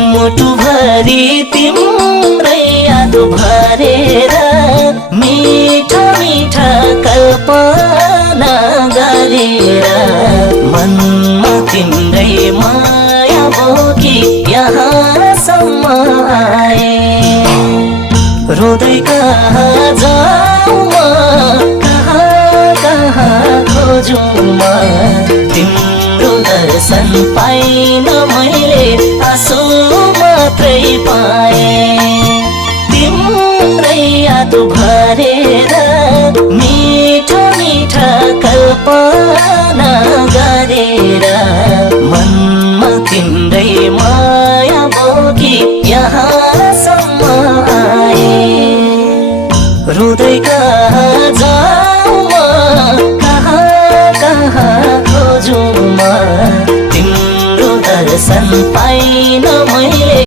मुटुभरि तिम्रै याद भरेर मिठा मिठा कल्पना गरेर मनमा तिम्रै माया बोकी यहाँसम्म आए। रोदै कहाँ जाऊँ म, कहाँ कहाँ खोजौँ म, तिम्रो दर्शन पाइन मैले, आँसु मात्रै पाएँ। तिम्रै याद भरेर मिठा मिठा कल्पना गरेर मनमा तिम्रै माया बोकी यहाँसम्म आए। रोदै कहाँ जाऊँ म, कहाँ कहाँ खोजौँ म, तिम्रो दर्शन पाइन मैले,